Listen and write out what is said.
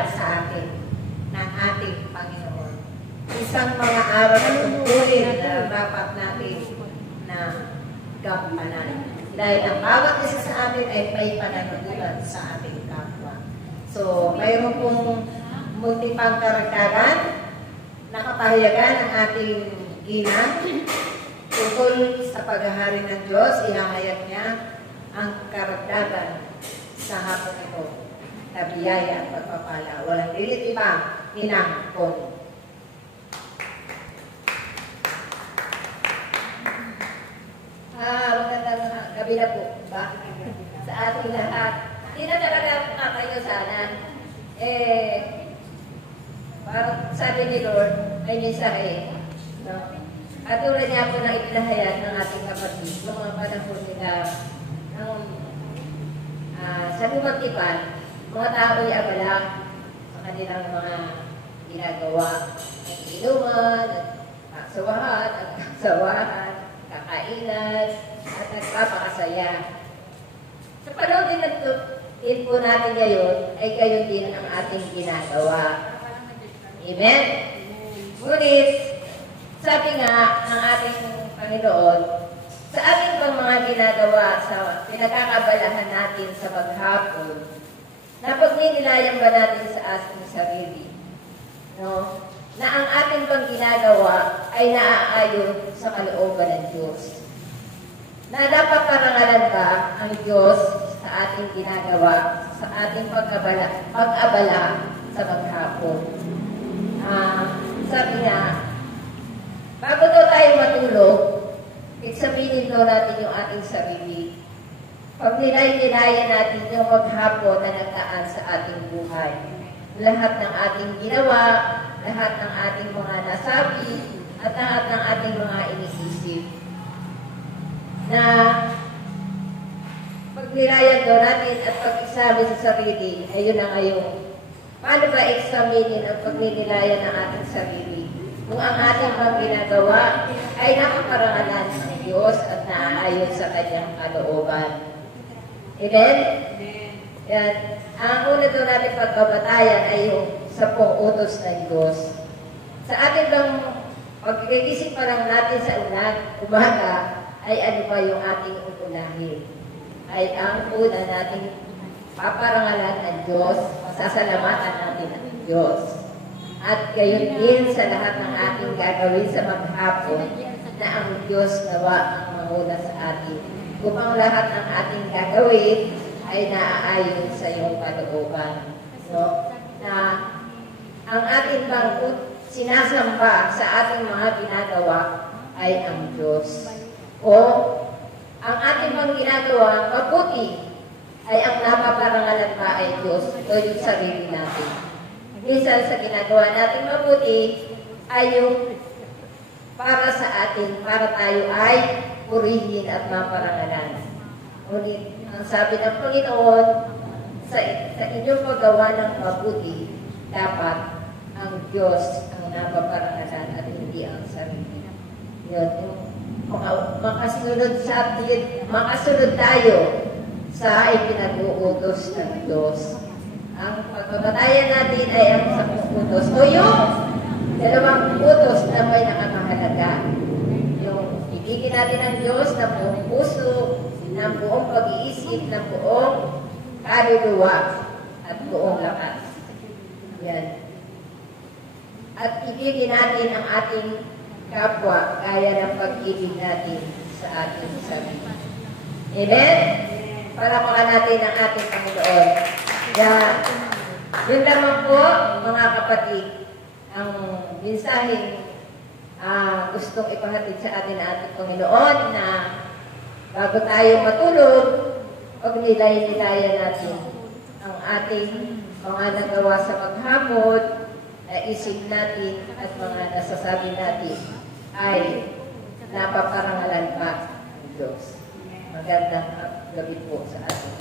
biyaya sa atin ng ating Panginoon. Isang mga aral na tungkulin na dapat natin na gampanan. Dahil ang bawat isa sa atin ay may pananagutan sa ating kapwa. So, mayroon pong munti pang karagdagan, nakapahayagan ang ating ginang tungkol sa paghahari ng Diyos. Ihahayag niya ang karagdagan sa hapon ito na biyaya at pagpapala. Walang dilit iba, Ginang Connie. Magandang gabi na po ba? Sa ating lahat. Hindi na talaga kayo sana. Parang sabi ni Lord, may mensahe. No? At tulad niya po na ipinahayag ng ating kapatid, ng mga panahon nila, sa lumang tipan, mga tao ay abala sa kanilang mga ginagawa. Inuman, at kaksawahan, kakainan, at nagpapakasaya. Sa panahon din po natin ngayon, ay gayon din ang ating ginagawa. Amen? Ngunit, sabi nga ng ating Panginoon, sa ating pang mga ginagawa sa pinagkakabalahan natin sa maghapon, napagninilayan ba natin sa ating sarili? No? Na ang ating pang ginagawa ay naaayon sa kalooban ng Diyos. Na dapat parangalan ba ang Diyos sa ating ginagawa, sa ating pag-abala sa maghapon? Sabi nga, bago daw tayo matulog, examinin daw natin yung ating sarili. Pag nilay-nilayan natin yung maghapon na nagtaan sa ating buhay. Lahat ng ating ginawa, lahat ng ating mga nasabi, at lahat ng ating mga iniisip. Na pag nilayan daw natin at pag-examine sa sarili, ayun na ngayon. Paano ba examinin ang pagninilayan ng ating sarili? Kung ang ating mga ginagawa ay nakaparangalan ng Diyos at naaayon sa Kanyang kalooban. Amen? Yan. Ang una doon natin pagbabatayan ay yung 10 utos ng Diyos. Sa ating bang pagkigising pa lang natin sa umaga, ay ano pa yung ating uunahin? Ay ang una nating paparangalan ng Diyos, sasalamatan natin ang Diyos. At gayon din sa lahat ng ating gagawin sa maghapon na ang Diyos nawa ang manguna sa atin. Upang lahat ng ating gagawin ay naaayon sa iyong kalooban. No? Na ang ating bangkot sinasamba sa ating mga ginagawa ay ang Diyos. O ang ating mga ginagawa mabuti ay ang napaparangalan pa ay Diyos o yung sarili natin. Minsan sa ginagawa natin mabuti ay yung para sa atin, para tayo ay purihin at maparangalan. Ngunit, ang sabi ng Panginoon, sa inyong paggawa ng mabuti, dapat ang Diyos ang napaparangalan at hindi ang sarili. Yun, makasunod tayo sa ipinag-uutos ng Diyos. Ang pagbabatayan natin ay ang 10 utos. O yung 2 utos na may nakamahalaga. Yung ibigin natin ang Diyos ng buong puso, ng buong pag-iisip, ng buong kaluluwa at buong lakas. Yan. At ibigin natin ang ating kapwa gaya ng pag-ibig natin sa ating sarili. Amen? Palakpakan natin ang ating Panginoon. Yun lamang po, mga kapatid, ang mensaheng gustong ipahatid sa atin ng ating Panginoon na bago tayo matulog, pag nilay-nilayan natin ang ating mga nagawa sa maghapon, na isip natin at mga nasasabi natin ay napaparangalan pa ng Diyos. Magandang gabi po sa atin.